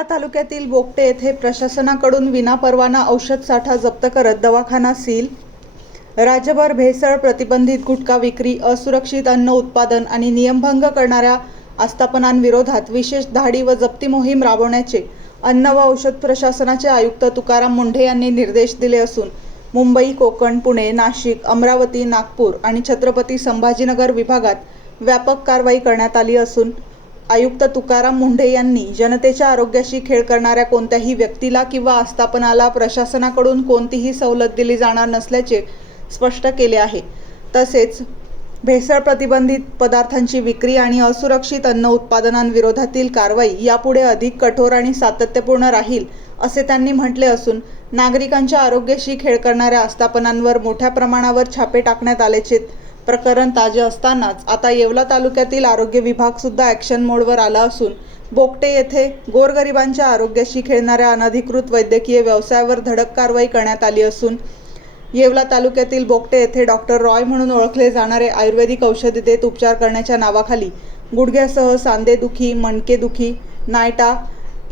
येवला तालुक्यातील बोगटे येथे प्रशासनाकडून विनापरवाना औषध साठा जप्त करत दवाखाना सील। राज्यभर भेसळ, प्रतिबंधित गुटखा विक्री, असुरक्षित अन्न उत्पादन आणि नियमभंग करणाऱ्या आस्थापनांविरोधात विशेष धाडी व जप्ती मोहीम राबवण्याचे अन्न व औषध प्रशासनाचे आयुक्त तुकाराम मुंढे यांनी निर्देश दिले असून मुंबई, कोकण, पुणे, नाशिक, अमरावती, नागपूर आणि छत्रपती संभाजीनगर विभागात व्यापक कारवाई करण्यात आली असून आयुक्त तुकाराम मुंढे यांनी जनतेच्या आरोग्याशी खेळ करणाऱ्या कोणत्याही व्यक्तीला किंवा आस्थापनाला प्रशासनाकडून कोणतीही सवलत दिली जाणार नसल्याचे स्पष्ट केले आहे। तसेच भेसळ, प्रतिबंधित पदार्थांची विक्री आणि असुरक्षित अन्न उत्पादनांविरोधातील कारवाई यापुढे अधिक कठोर आणि सातत्यपूर्ण राहील असे त्यांनी म्हटले असून नागरिकांच्या आरोग्याशी खेळ करणाऱ्या आस्थापनांवर मोठ्या प्रमाणावर छापे टाकण्यात आल्याचे प्रकरण ताजे असतानाच आता येवला तालुक्यातील आरोग्य विभाग सुद्धा ॲक्शन मोडवर आला असून बोगटे येथे गोरगरिबांच्या आरोग्याशी खेळणाऱ्या अनधिकृत वैद्यकीय व्यवसायावर धडक कारवाई करण्यात आली असून येवला तालुक्यातील बोगटे येथे डॉक्टर रॉय म्हणून ओळखले जाणारे आयुर्वेदिक औषधे देत उपचार करण्याच्या नावाखाली गुडघ्यासह सांधेदुखी, मणकेदुखी, नायटा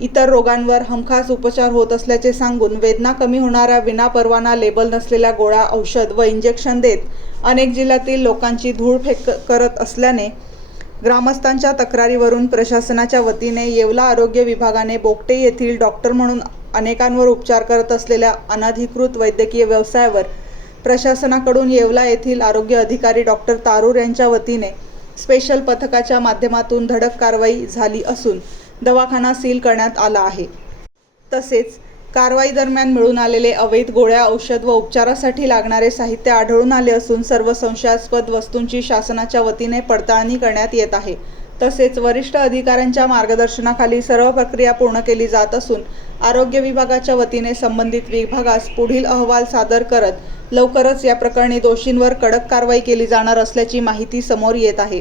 इतर रोगांवर हमखास उपचार होत असल्याचे सांगून वेदना कमी होणाऱ्या विनापरवाना लेबल नसलेल्या गोळ्या, औषध व इंजेक्शन देत अनेक जिल्ह्यातील लोकांची धूळफेक करत असल्याने ग्रामस्थांच्या तक्रारीवरून प्रशासनाच्या वतीने येवला आरोग्य विभागाने बोगटे येथील डॉक्टर म्हणून अनेकांवर उपचार करत असलेल्या अनधिकृत वैद्यकीय व्यवसायावर प्रशासनाकडून येवला येथील आरोग्य अधिकारी डॉक्टर तारूर यांच्या वतीने स्पेशल पथकाच्या माध्यमातून धडक कारवाई झाली असून दवाखाना सील करण्यात आला आहे। तसेच कारवाई दरम्यान मिळून आलेले अवैध गोळ्या, औषध व उपचारासाठी लागणारे साहित्य आढळून आले असून सर्व संशयास्पद वस्तूंची शासनाच्या वतीने पडताळणी करण्यात येत आहे। तसेच वरिष्ठ अधिकाऱ्यांच्या मार्गदर्शनाखाली सर्व प्रक्रिया पूर्ण केली जात असून आरोग्य विभागाच्या वतीने संबंधित विभागास पुढील अहवाल सादर करत लवकरच या प्रकरणी दोषींवर कडक कारवाई केली जाणार असल्याची माहिती समोर येत आहे।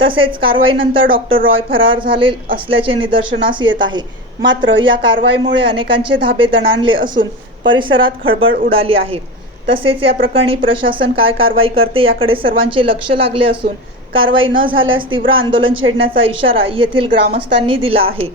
तसेच कारवाईनंतर डॉक्टर रॉय फरार झाले असल्याचे निदर्शनास येत आहे। मात्र या कारवाईमुळे अनेकांचे धाबे दणाणले असून परिसरात खळबळ उडाली आहे। तसेच या प्रकरणी प्रशासन काय कारवाई करते याकडे सर्वांचे लक्ष लागले असून कारवाई न झाल्यास तीव्र आंदोलन छेडण्याचा इशारा येथील ग्रामस्थांनी दिला आहे।